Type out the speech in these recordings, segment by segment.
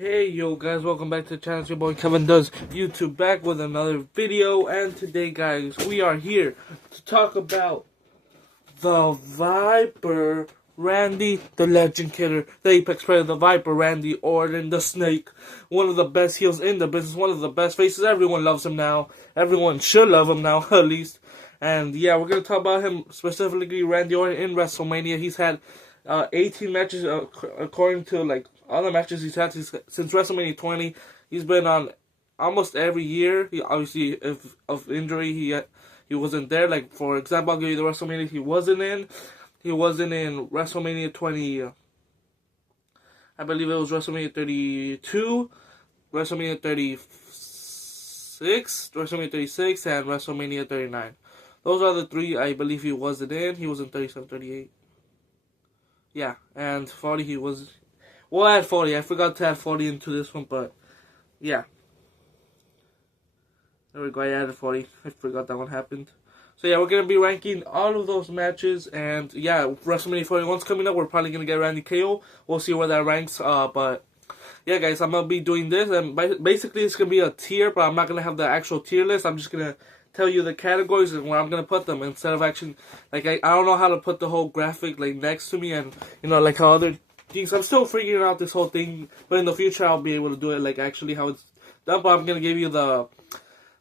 Hey yo guys, welcome back to the channel. It's your boy Kevin Does YouTube, back with another video. And today guys, we are here to talk about the Viper, Randy the Legend Killer, the Apex Predator, the Viper, Randy Orton, the Snake. One of the best heels in the business, one of the best faces. Everyone loves him now. Everyone should love him now, at least. And yeah, we're going to talk about him, specifically Randy Orton in Wrestlemania. He's had 18 matches, according to like other matches he's had since WrestleMania 20. He's been on almost every year. He obviously, if of injury, he wasn't there. Like for example, I'll give you the WrestleMania he wasn't in. He wasn't in WrestleMania 20. I believe it was WrestleMania 32, WrestleMania 36, WrestleMania 36, and WrestleMania 39. Those are the three I believe he wasn't in. He was in 37, 38. Yeah, and 40 he was. Well, I had 40. I forgot to add 40 into this one, but yeah. There we go. I added 40. I forgot that one happened. So yeah, we're going to be ranking all of those matches. And yeah, WrestleMania 41's coming up. We're probably going to get Randy KO. We'll see where that ranks. But yeah, guys, I'm going to be doing this. And basically, it's going to be a tier, but I'm not going to have the actual tier list. I'm just going to tell you the categories and where I'm going to put them. Instead of actually, like, I don't know how to put the whole graphic, like, next to me. And, you know, like how other things. I'm still figuring out this whole thing. But in the future, I'll be able to do it, like, actually how it's done. But I'm going to give you the,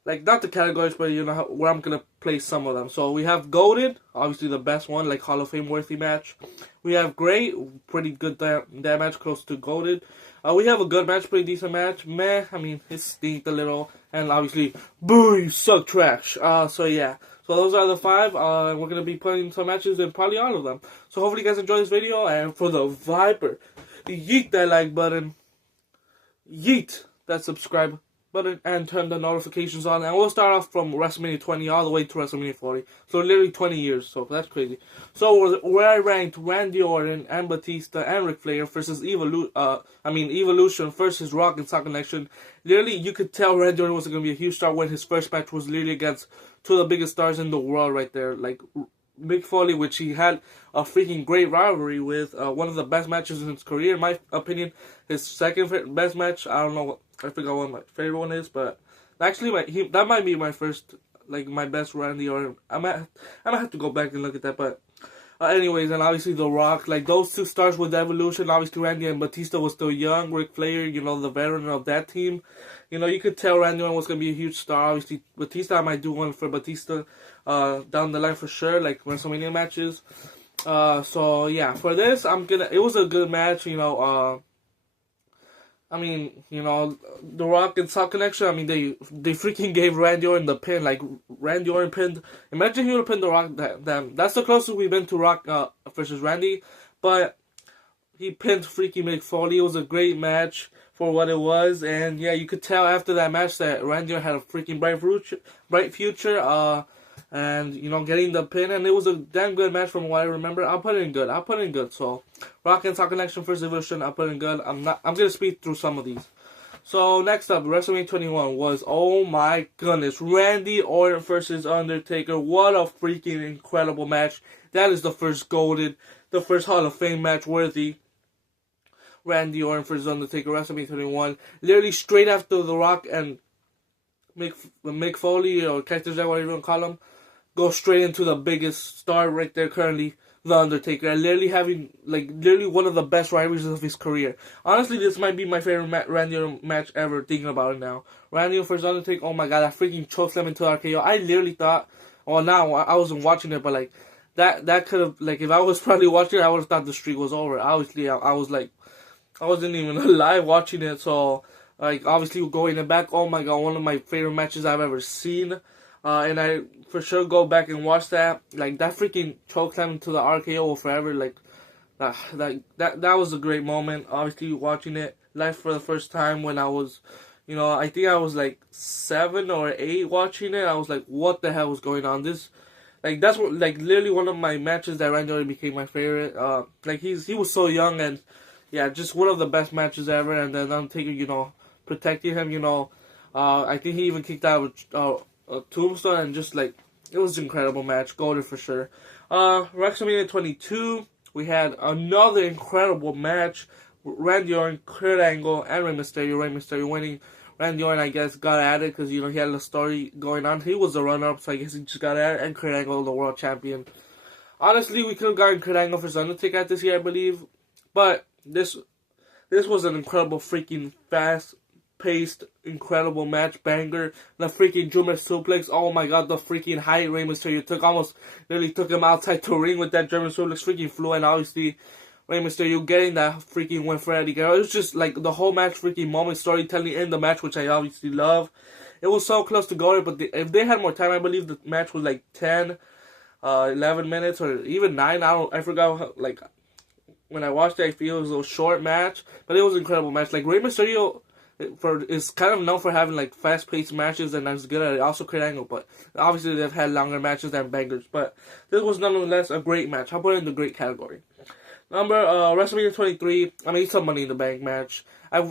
like, not the categories, but, you know, where I'm going to place some of them. So, we have Goated, obviously the best one, like, Hall of Fame worthy match. We have Great, pretty good that match, close to Goated. We have a good match, pretty decent match. Meh, I mean, it stinked a little. And, obviously, boo, you suck trash. So, yeah. So, those are the 5. We're going to be putting some matches in probably all of them. So, hopefully you guys enjoy this video. And for the Viper, yeet that like button. Yeet that subscribe button and turn the notifications on, and we'll start off from WrestleMania 20 all the way to WrestleMania 40, so literally 20 years, so that's crazy. So where I ranked Randy Orton and Batista and Ric Flair versus Evolution versus Rock and Sock Connection. Literally, you could tell Randy Orton was going to be a huge star when his first match was literally against two of the biggest stars in the world right there, like Mick Foley, which he had a freaking great rivalry with, one of the best matches in his career, in my opinion. His second best match, I don't know what, I forgot what my favorite one is, but actually that might be my first, like, my best Randy Orton. I might have to go back and look at that, but anyways, and obviously The Rock, like, those two stars with Evolution, obviously Randy and Batista was still young. Ric Flair, you know, the veteran of that team. You know, you could tell Randy Orton was going to be a huge star. Obviously, Batista, I might do one for Batista down the line for sure, like WrestleMania matches. So, yeah, for this, it was a good match, you know, I mean, you know, The Rock and Sock Connection, I mean, they freaking gave Randy Orton the pin. Like, Randy Orton pinned, imagine he would have pinned The Rock. That's the closest we've been to Rock versus Randy. But he pinned freaking Mick Foley. It was a great match for what it was. And, yeah, you could tell after that match that Randy Orton had a freaking bright future. And, you know, getting the pin. And it was a damn good match from what I remember. I'll put it in good. So, Rock and Sock Connection first Evolution, I'll put it in good. I'm going to speed through some of these. So, next up, WrestleMania 21 was, oh my goodness, Randy Orton versus Undertaker. What a freaking incredible match. That is the first Goated, the first Hall of Fame match worthy. Randy Orton versus Undertaker, WrestleMania 21. Literally straight after The Rock and Mick Foley, or Cactus Jack, whatever you want to call him, go straight into the biggest star right there currently, The Undertaker, and literally having, like, literally one of the best rivalries of his career. Honestly, this might be my favorite Randy Orton match ever, thinking about it now. Randy Orton versus Undertaker, oh my god, that freaking chokeslam into RKO. I literally thought, well, now, I wasn't watching it, but, like, that could have, like, if I was probably watching it, I would have thought the streak was over. Obviously, I was, like, I wasn't even alive watching it, so, like, obviously, going back, oh my god, one of my favorite matches I've ever seen. And I for sure go back and watch that. Like, that freaking chokeslam into the RKO will forever, like, that was a great moment. Obviously, watching it live for the first time when I was, you know, I think I was like 7 or 8 watching it. I was like, what the hell was going on? This, like, that's what, like, literally one of my matches that Randy Orton became my favorite. Like, he was so young, and yeah, just one of the best matches ever. And then Undertaker, you know, protecting him, you know, I think he even kicked out a tombstone, and just, like, it was an incredible match. Goated for sure. WrestleMania 22, we had another incredible match. Randy Orton, Kurt Angle, and Rey Mysterio. Rey Mysterio winning. Randy Orton, I guess, got at it because, he had a story going on. He was the runner-up, so I guess he just got at it. And Kurt Angle, the world champion. Honestly, we could have gotten Kurt Angle for Undertaker this year, I believe. But this was an incredible, freaking fast-paced, incredible match, banger. The freaking German suplex, oh my god, the freaking height Rey Mysterio took, almost nearly took him outside the ring with that German suplex, freaking flew, and obviously Rey Mysterio getting that freaking win for Eddie Guerrero. It was just like the whole match, freaking moment, storytelling in the match, which I obviously love. It was so close to going, but if they had more time, I believe the match was like 10, 11 minutes, or even 9. I forgot how, like, when I watched it, I feel it was a short match, but it was an incredible match. Like, Rey Mysterio is kind of known for having like fast-paced matches, and as good at it. Also, Kurt Angle, but obviously they've had longer matches than bangers. But this was nonetheless a great match. I'll put it in the great category. WrestleMania 23. I mean, it's a Money in the Bank match.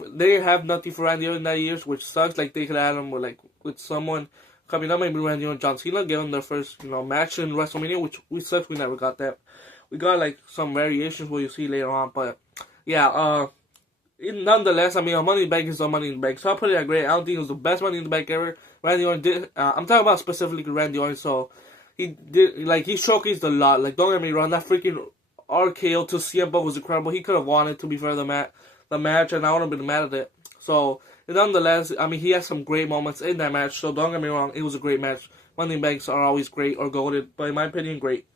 They have nothing for Randy Orton that year, which sucks. Like, they could add him with someone coming up, maybe Randy Orton, John Cena, give them their first match in WrestleMania, which we sucks. We never got that. We got like some variations where you'll see later on, but yeah. Nonetheless, I mean, a Money in the Bank is a Money in the Bank, so I'll put it at great. I don't think it was the best Money in the Bank ever. Randy Orton did. I'm talking about specifically Randy Orton, so he did, like, he showcased a lot. Like, don't get me wrong, that freaking RKO to CM Punk was incredible. He could have won it, to be fair, the match, and I would have been mad at it. So, nonetheless, I mean, he had some great moments in that match, so don't get me wrong, it was a great match. Money in the Banks are always great or goated, but in my opinion, great.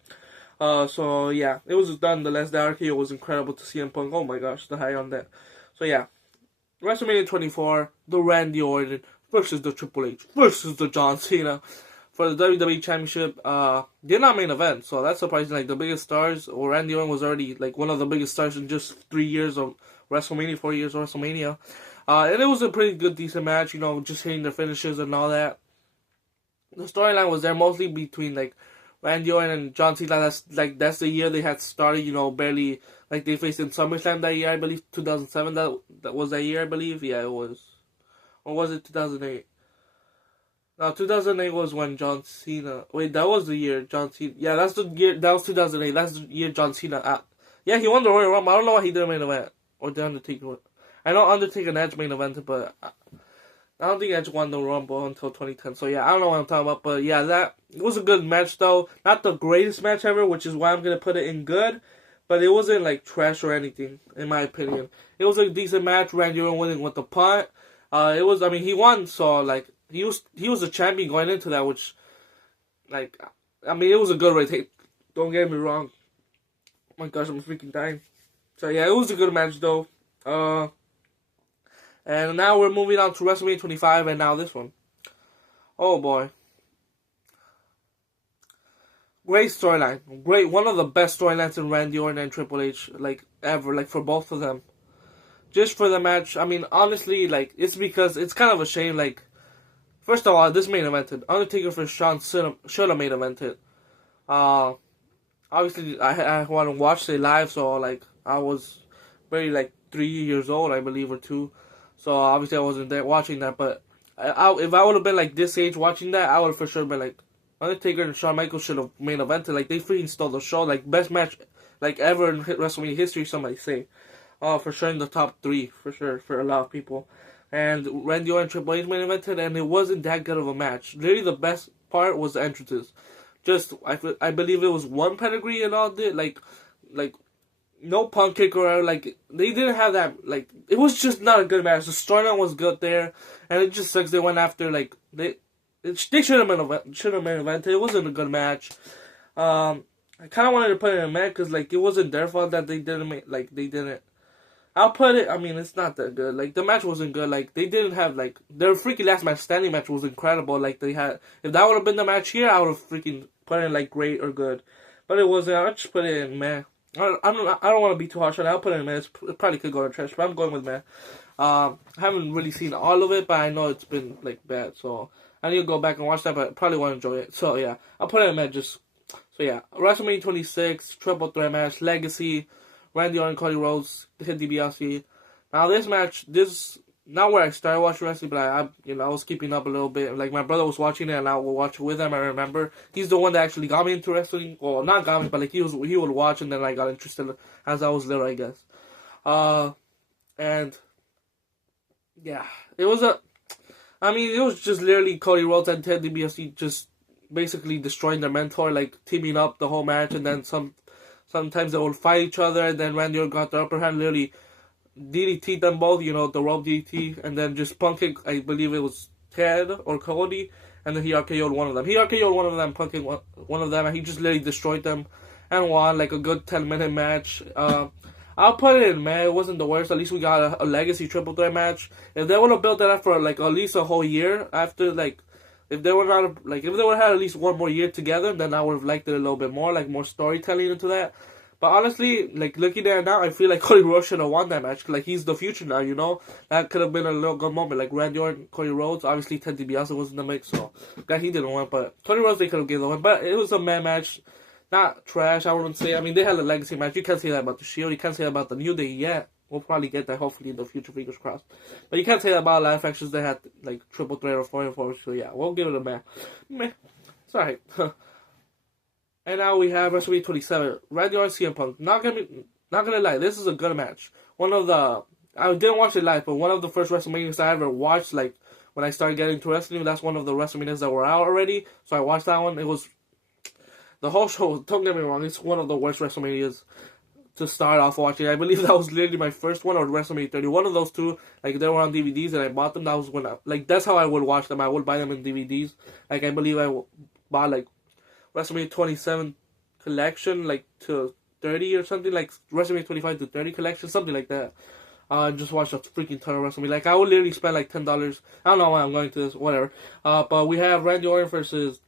So yeah, it was nonetheless, the RKO was incredible to CM Punk. Oh my gosh, the high on that. So yeah, WrestleMania 24, the Randy Orton versus the Triple H versus the John Cena for the WWE Championship. Did not main event, so that's surprising. Like, the biggest stars, or Randy Orton was already like one of the biggest stars in just 3 years of WrestleMania, 4 years of WrestleMania. And it was a pretty good, decent match, just hitting their finishes and all that. The storyline was there mostly between like Randy Orton and John Cena. That's the year they had started, barely, like, they faced in SummerSlam that year, I believe, 2007, that was that year, I believe. Yeah, it was. Or was it 2008? No, 2008 was when John Cena, wait, that was the year John Cena, yeah, that's the year, that was 2008, that's the year John Cena, yeah, he won the Royal Rumble. I don't know why he didn't main event, or the Undertaker. I know Undertaker and Edge main evented, but I don't think Edge won the Rumble until 2010. So yeah, I don't know what I'm talking about. But yeah, it was a good match though. Not the greatest match ever, which is why I'm going to put it in good. But it wasn't like trash or anything, in my opinion. It was a decent match. Randy Orton winning with the punt. He won, so like, he was a champion going into that, which, like, I mean, it was a good race. Hey, don't get me wrong. Oh my gosh, I'm freaking dying. So yeah, it was a good match though. And now we're moving on to WrestleMania 25, and now this one. Oh boy. Great storyline. Great. One of the best storylines in Randy Orton and Triple H, like, ever. Like, for both of them. Just for the match. I mean, honestly, like, it's because it's kind of a shame. Like, first of all, this main evented. Undertaker for Shawn should have main evented. Obviously, I want to watch it live, so, like, I was very, like, 3 years old, I believe, or 2. So, obviously, I wasn't there watching that, but if I would have been, like, this age watching that, I would have for sure been, like, Undertaker and Shawn Michaels should have main evented. Like, they freaking stole the show. Like, best match, like, ever in WrestleMania history, somebody say. For sure in the top 3, for sure, for a lot of people. And Randy Orton and Triple H main evented, and it wasn't that good of a match. Literally, the best part was the entrances. Just, I believe it was one pedigree and all that, like, no Punk kick or, like, they didn't have that, like, it was just not a good match. The storyline was good there, and it just sucks they went after, like, they should have main evented. It wasn't a good match. I kind of wanted to put it in a match, because, like, it wasn't their fault that they didn't. I'll put it, I mean, it's not that good. Like, the match wasn't good. Like, they didn't have, like, their freaking last match standing match was incredible. Like, they had, if that would have been the match here, I would have freaking put it in, like, great or good. But it wasn't. I just put it in meh. I don't want to be too harsh on it. I'll put it in meh. It probably could go in trash, but I'm going with meh. I haven't really seen all of it, but I know it's been, like, bad. So, I need to go back and watch that, but I probably won't enjoy it. So, yeah. I'll put it in meh just. So, yeah. WrestleMania 26, Triple Threat match, Legacy. Randy Orton, Cody Rhodes, hit DiBiase. Now this match, not where I started watching wrestling, but I was keeping up a little bit. Like, my brother was watching it, and I would watch it with him. I remember he's the one that actually got me into wrestling. Well, not got me, but like he would watch, and then I got interested as I was little, I guess. And yeah, it was it was just literally Cody Rhodes and Ted DiBiase just basically destroying their mentor, like teaming up the whole match, and then sometimes they would fight each other, and then Randy Orton got the upper hand, literally DDT'd them both, the rope DDT, and then just punking, I believe it was Ted or Cody, and then he RKO'd one of them. He RKO'd one of them, punking one of them, and he just literally destroyed them and won, like a good 10-minute match. I'll put it in, man. It wasn't the worst. At least we got a legacy triple threat match. If they would have built that up for like at least a whole year after, like, if they would have had at least one more year together, then I would have liked it a little bit more, like more storytelling into that. But honestly, like looking at it now, I feel like Cody Rhodes should have won that match. Like he's the future now, That could have been a little good moment. Like Randy Orton, Cody Rhodes. Obviously, Ted DiBiase was in the mix, so that he didn't win. But Cody Rhodes, they could have given the win. But it was a man match. Not trash, I wouldn't say. I mean, they had a legacy match. You can't say that about the Shield. You can't say that about the New Day yet. We'll probably get that hopefully in the future, fingers crossed. But you can't say that about a lot of factions that had like triple threat or 4-4. So yeah, we'll give it a meh. It's alright. And now we have WrestleMania 27. Randy Orton, CM Punk. Not gonna lie, this is a good match. I didn't watch it live, but one of the first WrestleManias I ever watched, like when I started getting into wrestling, that's one of the WrestleManias that were out already. So I watched that one. It was the whole show, don't get me wrong, it's one of the worst WrestleManias to start off watching. I believe that was literally my first one, or WrestleMania 30. One of those two, like they were on DVDs and I bought them. That was when that's how I would watch them. I would buy them in DVDs. Like I believe I bought like WrestleMania 27 collection, like to 30 or something, like WrestleMania 25 to 30 collection, something like that. Just watch a freaking ton of WrestleMania. Like I would literally spend like $10. I don't know why I'm going to this, whatever. But we have Randy Orton versus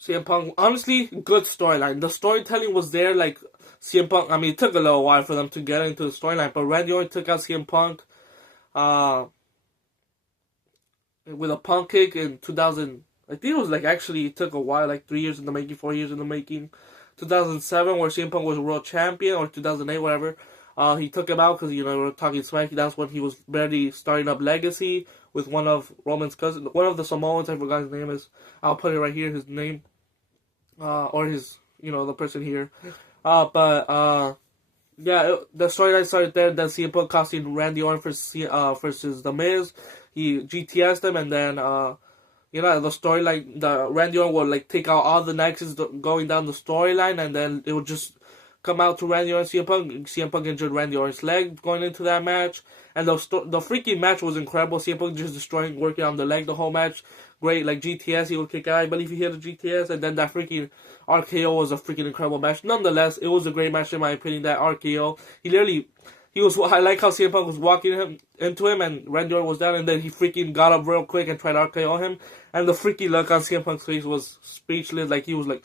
CM Punk. Honestly, good storyline. The storytelling was there. Like CM Punk, it took a little while for them to get into the storyline, but Randy Orton took out CM Punk with a Punk kick in 2000. I think it was like actually it took a while, like 3 years in the making, 4 years in the making. 2007, where CM Punk was world champion, or 2008, whatever. He took him out because we were talking smack. That's when he was barely starting up Legacy with one of Roman's cousins, one of the Samoans. I forgot his name is. I'll put it right here. His name, or his, the person here. Yeah, the storyline started there. Then CM Punk costing Randy Orton versus The Miz. He GTS'd him, and then the storyline, the Randy Orton would like take out all the nexus going down the storyline, and then it would just come out to Randy Orton, CM Punk. CM Punk injured Randy Orton's leg going into that match, and the freaking match was incredible. CM Punk just working on the leg the whole match. Great, like GTS, he would kick out. I believe he hit a GTS, and then that freaking RKO was a freaking incredible match. Nonetheless, it was a great match in my opinion. That RKO, I like how CM Punk was walking into him, and Randy Orton was down, and then he freaking got up real quick and tried to RKO him, and the freaking look on CM Punk's face was speechless. Like he was like,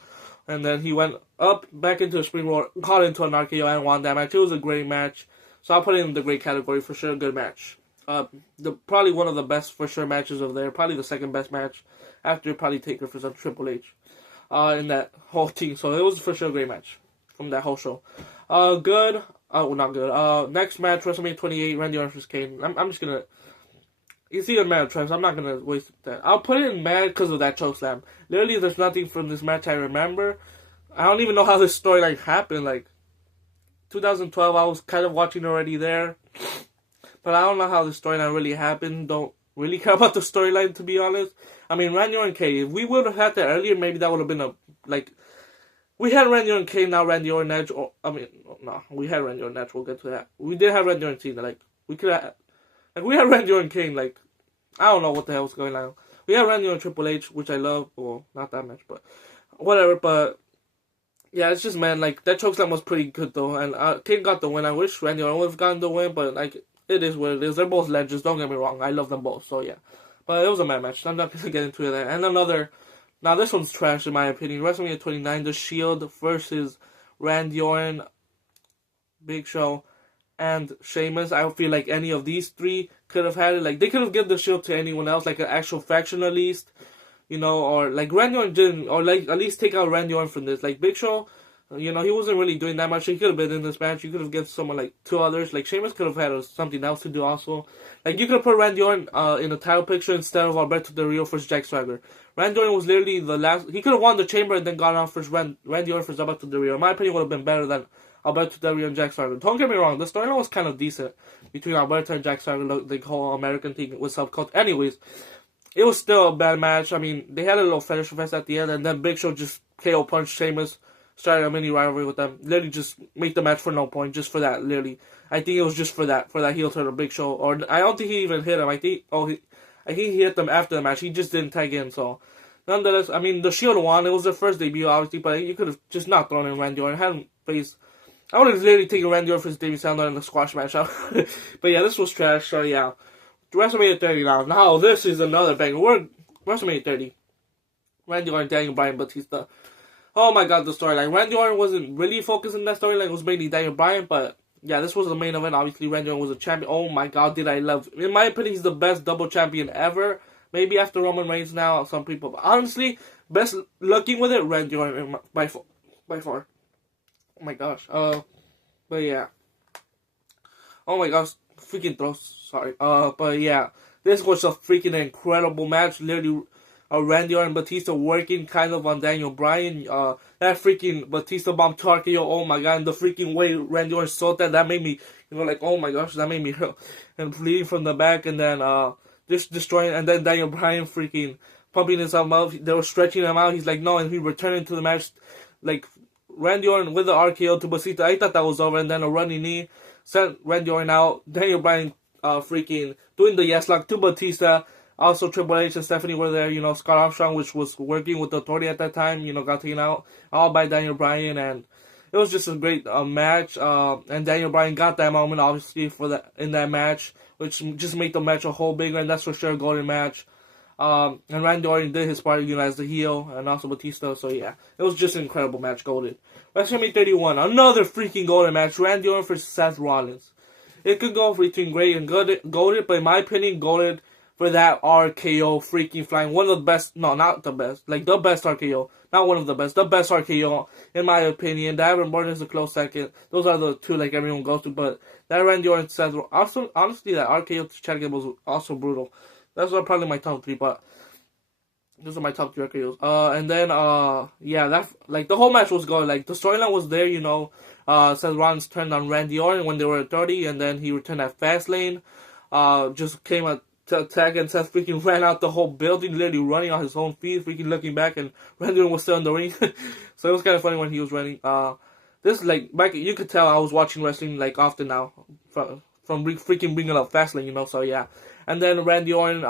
and then he went up back into a spring roll, caught into an RKO, and won that match. It was a great match, so I'll put it in the great category for sure. Good match. Probably one of the best for sure matches over there. Probably the second best match after probably Taker versus Triple H. In that whole team, so it was for sure a great match from that whole show. Good. Oh, not good. Next match, WrestleMania 28, Randy Orton vs. Kane. I'm just gonna. It's either mad or trash. I'm not gonna waste that. I'll put it in mad because of that chokeslam. Literally, there's nothing from this match I remember. I don't even know how this storyline happened. Like 2012, I was kind of watching already there, but I don't know how the storyline really happened. Don't really care about the storyline, to be honest. Randy Orton Kane. If we would have had that earlier, maybe that would have been we had Randy Orton Kane, now Randy Orton Edge. No, we had Randy Orton Edge. We'll get to that. We did have Randy Orton Cena. We had Randy Orton Kane. I don't know what the hell was going on. We had Randy Orton Triple H, which I love. Well, not that much, but whatever. But yeah, it's just, man, that chokeslam was pretty good though, and Kane got the win. I wish Randy Orton would have gotten the win, but it is what it is. They're both legends. Don't get me wrong. I love them both. So yeah, but it was a mad match. I'm not gonna get into that. And another. Now this one's trash in my opinion. WrestleMania 29, The Shield versus Randy Orton, Big Show, and Sheamus. I feel like any of these three could have had it. They could have given the Shield to anyone else, like an actual faction at least, or Randy Orton didn't, or at least take out Randy Orton from this. Big Show, he wasn't really doing that much. He could have been in this match. You could have given someone two others. Sheamus could have had something else to do also. You could have put Randy Orton in a title picture instead of Alberto Del Rio versus Jack Swagger. Randy Orton was literally the last. He could have won the Chamber and then gone on first. Randy Orton versus Alberto Del Rio. In my opinion, would have been better than Alberto Del Rio and Jack Swagger. Don't get me wrong, the storyline was kind of decent between Alberto and Jack Swagger, the whole American thing with subculture. Anyways, it was still a bad match. I mean, they had a little finish fest at the end, and then Big Show just KO punched Sheamus, started a mini rivalry with them. Literally just make the match for no point, just for that, literally. I think it was just for that heel turn of Big Show. Or I don't think he even hit him. I think he hit them after the match. He just didn't tag in, so. Nonetheless, I mean, the Shield won. It was their first debut, obviously, but you could have just not thrown in Randy Orton. Had him face. I would have literally taken Randy Orton for his debut sound in the squash match. But yeah, this was trash, so yeah. WrestleMania 30 now. Now, this is another banger. We're WrestleMania 30. Randy Orton, Daniel Bryan, Batista. Oh my god, the storyline. Randy Orton wasn't really focused in that storyline. It was mainly Daniel Bryan, but yeah, this was the main event. Obviously, Randy Orton was a champion. Oh my god, did I love. In my opinion, he's the best double champion ever. Maybe after Roman Reigns now, some people. But honestly, best looking with it, Randy Orton by far. Oh my gosh. But yeah. Oh my gosh, freaking throws. Sorry. But yeah, this was a freaking incredible match. Literally, Randy Orton and Batista working kind of on Daniel Bryan. That freaking Batista bomb RKO. Oh my god, and the freaking way Randy Orton sold that made me, like, oh my gosh, that made me hurt. And bleeding from the back, and then just destroying, and then Daniel Bryan freaking pumping himself out. They were stretching him out. He's like, no, and he returned to the match, like Randy Orton with the RKO to Batista. I thought that was over, and then a running knee sent Randy Orton out. Daniel Bryan freaking doing the yes lock to Batista. Also, Triple H and Stephanie were there. Scott Armstrong, which was working with the Authority at that time, got taken out all by Daniel Bryan, and it was just a great match. And Daniel Bryan got that moment, obviously, in that match, which just made the match a whole bigger, and that's for sure a golden match. And Randy Orton did his part, as the heel, and also Batista. So yeah, it was just an incredible match, golden. WrestleMania 31, another freaking golden match. Randy Orton versus Seth Rollins. It could go between great and golden, but in my opinion, golden for that RKO freaking flying. One of the best, no, not the best, like the best RKO. Not one of the best RKO, in my opinion. That Evan Bourne is a close second. Those are the two, like, everyone goes to, but that Randy Orton Seth, also, honestly, that RKO to Chad Gable was also brutal. That's probably my top 3, but those are my top 3 RKOs. And then, yeah, that, like, the whole match was going, like, the storyline was there, Seth Rollins turned on Randy Orton when they were at 30, and then he returned at Fastlane, just came at to attack, and Seth freaking ran out the whole building, literally running on his own feet, freaking looking back, and Randy Orton was still in the ring. So it was kind of funny when he was running. This, like, back, you could tell I was watching wrestling, like, often now, from freaking bringing up Fastlane, so yeah. And then Randy Orton,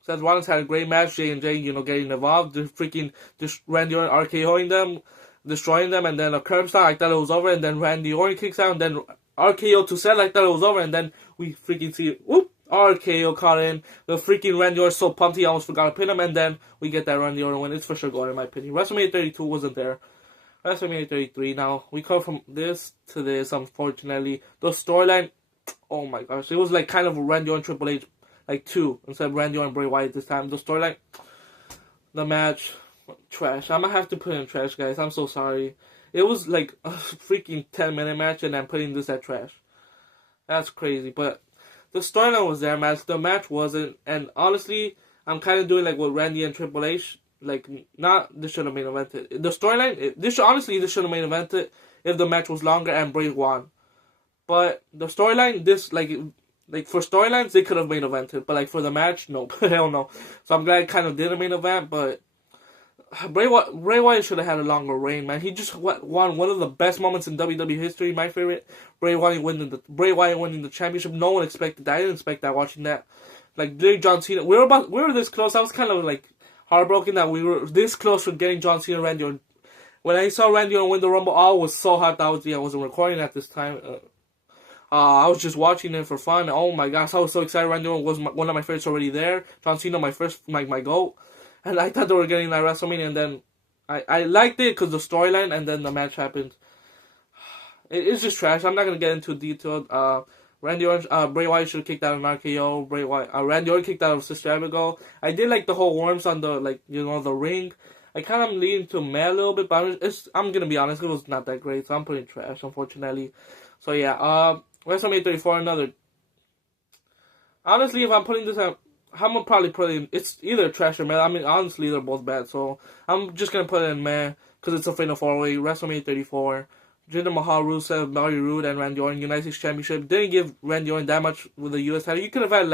Seth Rollins had a great match, J&J, getting involved, Randy Orton RKOing them, destroying them, and then a curb stomp, I thought it was over, and then Randy Orton kicks out, and then RKO to Seth, I thought it was over, and then we freaking see, whoop, RKO caught in. The freaking Randy Orton so pumped he almost forgot to pin him, and then we get that Randy Orton win. It's for sure going in my opinion. WrestleMania 32 wasn't there. WrestleMania 33. Now we come from this to this. Unfortunately, the storyline. Oh my gosh, it was like kind of Randy Orton Triple H, like 2 instead of Randy Orton Bray Wyatt this time. The storyline, the match, trash. I'm gonna have to put in trash, guys. I'm so sorry. It was like a freaking 10-minute match, and I'm putting this at trash. That's crazy, but. The storyline was there, match. The match wasn't, and honestly, I'm kind of doing like what Randy and Triple H, like, this should have main evented. The storyline, this should have main evented if the match was longer and Bray won. But the storyline, like for storylines, they could have main evented, but like for the match, nope, hell no. So I'm glad it kind of did a main event, but Bray Wyatt should have had a longer reign, man. He just won one of the best moments in WWE history. My favorite, Bray Wyatt winning the championship. No one expected that. I didn't expect that watching that. Like, literally John Cena. We were this close. I was kind of like heartbroken that we were this close for getting John Cena and Randy Orton. When I saw Randy Orton win the Rumble, I was so hyped. I wasn't recording at this time. I was just watching it for fun. Oh my gosh, I was so excited. Randy Orton was one of my favorites already there. John Cena, my first, my GOAT. And I thought they were getting that WrestleMania, and then I liked it because the storyline, and then the match happened. It's just trash. I'm not gonna get into detail. Randy Orton, Bray Wyatt should have kicked out an RKO. Randy Orton kicked out of Sister Abigail. I did like the whole worms on the the ring. I kind of leaned to meh a little bit, but I'm gonna be honest, it was not that great. So I'm putting trash, unfortunately. So yeah, WrestleMania 34, another. Honestly, if I'm putting this out. I'm gonna probably put it in, it's either trash or meh. I mean, honestly, they're both bad, so I'm just gonna put it in meh, because it's a Fatal 4-Way, WrestleMania 34, Jinder Mahal, Rusev, Bobby Roode, and Randy Orton United States Championship. Didn't give Randy Orton that much with the U.S. title. You could have had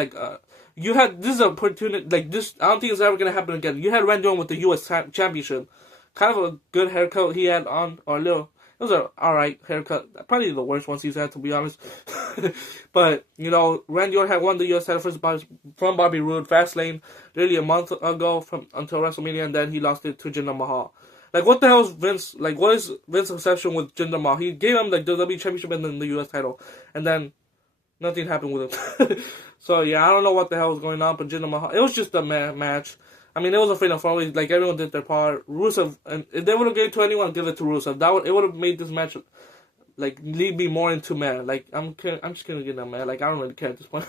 this is an opportunity, like this. I don't think it's ever gonna happen again. You had Randy Orton with the U.S. Championship. Kind of a good haircut he had on, or a little. It was an alright haircut. Probably the worst ones he's had, to be honest. But, Randy Orton had won the U.S. title first from Bobby Roode, Fastlane, literally a month ago until WrestleMania, and then he lost it to Jinder Mahal. Like, what the hell is Vince, what is Vince's obsession with Jinder Mahal? He gave him, the WWE Championship and then the U.S. title, and then nothing happened with it. So, yeah, I don't know what the hell was going on, but Jinder Mahal, it was just a match. I mean, it was a Fatal 4-Way. Like, everyone did their part. Rusev, and if they would have given it to anyone, give it to Rusev. It would have made this match, lead me more into man. Like, I'm just gonna give them man. Like, I don't really care at this point.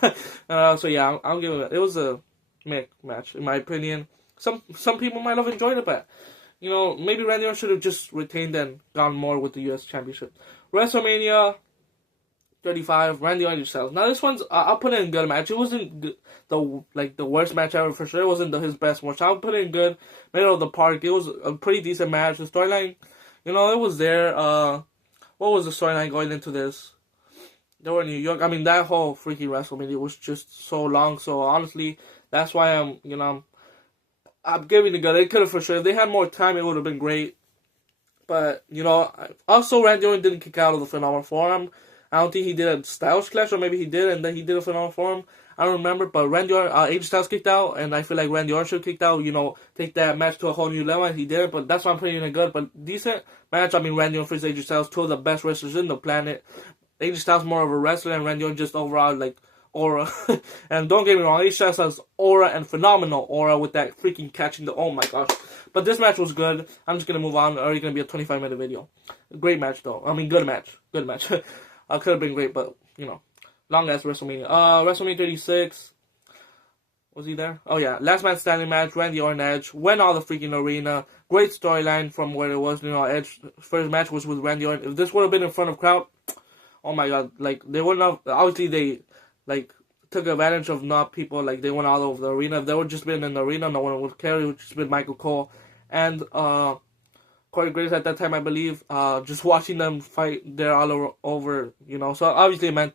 So yeah, I'll give it. It was a match, in my opinion. Some people might have enjoyed it, but maybe Randy Orton should have just retained and gone more with the U.S. Championship. WrestleMania 35, Randy Orton styles. Now this one's, I'll put it in good match. It wasn't the worst match ever for sure. It wasn't his best match. I'll put it in good, middle of the park. It was a pretty decent match. The storyline, it was there. What was the storyline going into this? They were in New York. I mean, that whole freaking WrestleMania was just so long. So honestly, that's why I'm giving it good. They could have for sure. If they had more time, it would have been great. But also Randy Orton didn't kick out of the Phenomenal Forum. I don't think he did a Styles Clash, or maybe he did, and then he did a Phenomenal Forum. I don't remember, but Randy Orton, AJ Styles kicked out, and I feel like Randy Orton should have kicked out, take that match to a whole new level, and he didn't, but that's why I'm putting it good, but decent match. I mean, Randy Orton versus AJ Styles, two of the best wrestlers in the planet. AJ Styles more of a wrestler, and Randy Orton just overall, aura. And don't get me wrong, AJ Styles has aura and phenomenal aura with that freaking catching oh my gosh. But this match was good. I'm just going to move on, already going to be a 25-minute video. Great match, though. I mean, good match. Good match. Could have been great, but, long ass WrestleMania. WrestleMania 36. Was he there? Oh, yeah. Last man standing match. Randy Orton Edge. Went all the freaking arena. Great storyline from where it was. Edge first match was with Randy Orton. If this would have been in front of crowd, oh my god. They wouldn't have. Obviously, they, took advantage of not people. They went all over the arena. If they would just been in the arena, no one would care. It would just been Michael Cole and, Corey Graves at that time, I believe. Just watching them fight there all over, So obviously it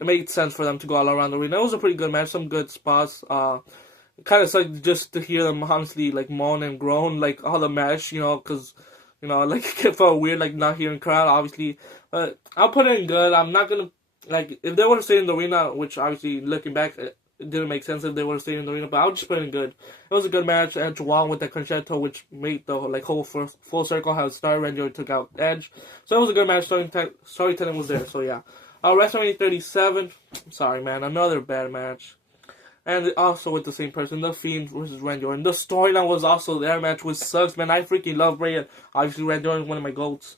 made sense for them to go all around the arena. It was a pretty good match, some good spots. It kind of sucked just to hear them honestly moan and groan all the match, because it felt weird not hearing crowd obviously. But I'll put it in good. I'm not gonna if they would have stayed in the arena, which obviously looking back, it didn't make sense if they would have stayed in the arena, but I would just put it in good. It was a good match. Edge won with the concerto, which made the whole full circle how it started. Randy Orton took out Edge, so it was a good match. Storytelling was there, so yeah. WrestleMania 37. Sorry, man, another bad match, and also with the same person, The Fiend versus Randy Orton. The storyline was also their match, which sucks, man. I freaking love Bray, and obviously Randy Orton is one of my goats.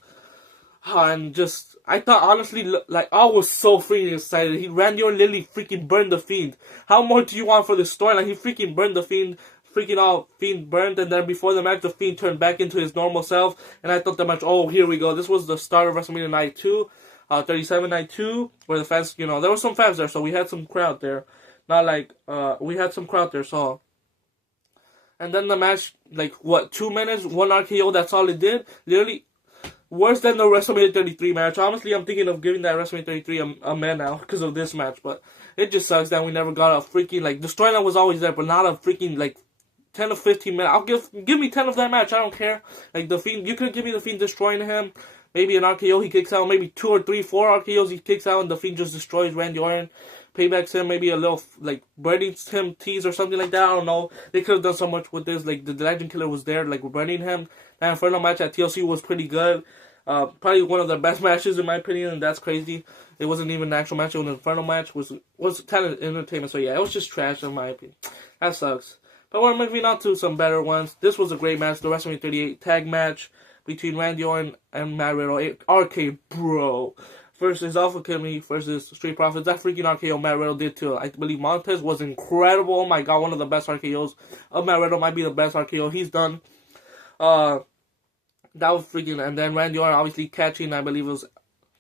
And just, I thought, honestly, I was so freaking excited. Randy Orton literally freaking burned The Fiend. How more do you want for this storyline? He freaking burned The Fiend. Freaking all Fiend burned. And then before the match, The Fiend turned back into his normal self. And I thought the match, oh, here we go. This was the start of WrestleMania Night 2. 37 Night 2. Where the fans, there were some fans there. So we had some crowd there. Not we had some crowd there. So. And then the match, 2 minutes? 1 RKO. That's all it did. Literally. Worse than the WrestleMania 33 match. Honestly, I'm thinking of giving that WrestleMania 33 a man now because of this match. But it just sucks that we never got a freaking, the storyline was always there, but not a freaking, 10 or 15 minutes. I'll give me 10 of that match. I don't care. The Fiend, you could give me The Fiend destroying him. Maybe an RKO he kicks out. Maybe 2 or 3, 4 RKOs he kicks out and The Fiend just destroys Randy Orton. Paybacks him, maybe a little, burning him tease or something like that. I don't know. They could have done so much with this. The Legend Killer was there, burning him. That Inferno match at TLC was pretty good. Probably one of the best matches in my opinion, and that's crazy. It wasn't even an actual match. It was an Inferno match. Was talent entertainment. So yeah, it was just trash in my opinion. That sucks. But we're moving on to some better ones. This was a great match. The WrestleMania 38 tag match between Randy Orton and Matt Riddle. RK Bro versus Alpha Academy versus Street Profits. That freaking RKO Matt Riddle did to, I believe, Montez was incredible. Oh my god, one of the best RKOs of Matt Riddle. Might be the best RKO he's done. That was freaking, and then Randy Orton obviously catching, I believe it was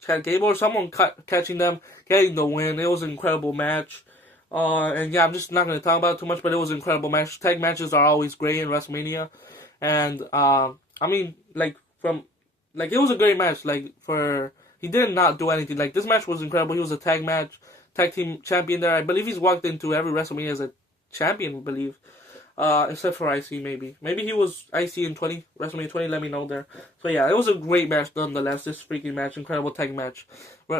Chad Gable or someone catching them, getting the win. It was an incredible match. And yeah, I'm just not going to talk about it too much, but it was an incredible match. Tag matches are always great in WrestleMania. And, I mean, from like, it was a great match. Like, he did not do anything. Like, this match was incredible. He was a tag team champion there. I believe he's walked into every WrestleMania as a champion, I believe. Except for IC, maybe. Maybe he was IC in WrestleMania 20, let me know there. So yeah, it was a great match nonetheless, this freaking match, incredible tag match.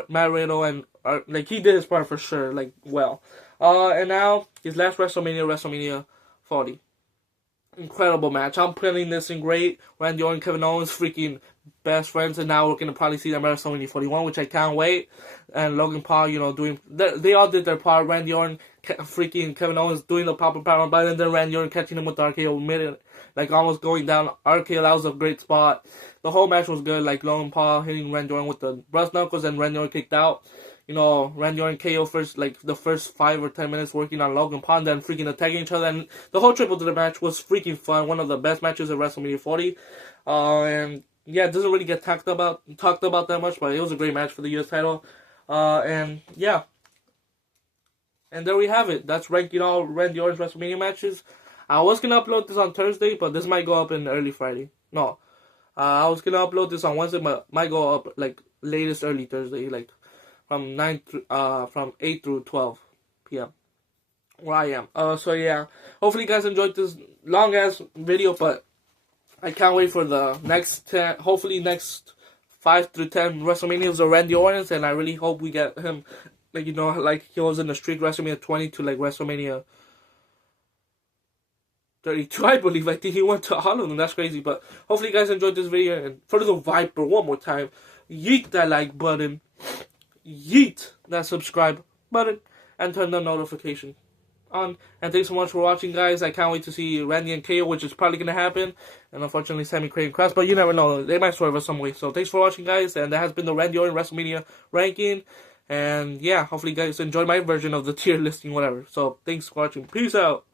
Matt Riddle, and, like, he did his part for sure, like, well. And now, his last WrestleMania 40. Incredible match. I'm putting this in great. Randy Orton, Kevin Owens, freaking best friends, and now we're gonna probably see them at WrestleMania 41, which I can't wait. And Logan Paul, doing they all did their part. Randy Orton, freaking Kevin Owens doing the proper power bomb, and then Randy Orton catching him with the RKO mid, like almost going down RKO. That was a great spot. The whole match was good. Like Logan Paul hitting Randy Orton with the brass knuckles, and Randy Orton kicked out. Randy Orton KO first, like, the first 5 or 10 minutes working on Logan Paul, and then freaking attacking each other, and the whole triple threat match was freaking fun. One of the best matches at WrestleMania 40. And yeah, it doesn't really get talked about that much, but it was a great match for the US title. And yeah. And there we have it. That's ranking all Randy Orton's WrestleMania matches. I was gonna upload this on Thursday, but this might go up in early Friday. No. I was gonna upload this on Wednesday, but might go up, like, latest early Thursday, like, from 8 through 12 p.m. where I am. So yeah, hopefully you guys enjoyed this long ass video, but I can't wait for the next 10, hopefully next 5 through 10 WrestleManias of Randy Orton, and I really hope we get him, like, like he was in the streak WrestleMania 20 to, like, WrestleMania 32, I believe. I think he went to all of them. That's crazy. But hopefully you guys enjoyed this video, and for the Viper, one more time, yeet that like button, yeet that subscribe button, and turn the notification on. And thanks so much for watching, guys. I can't wait to see Randy and KO, which is probably going to happen. And unfortunately, Sammy, Craig, and Cross, but you never know. They might swerve us some way. So thanks for watching, guys. And that has been the Randy Orton WrestleMania ranking. And yeah, hopefully you guys enjoyed my version of the tier listing, whatever. So thanks for watching. Peace out.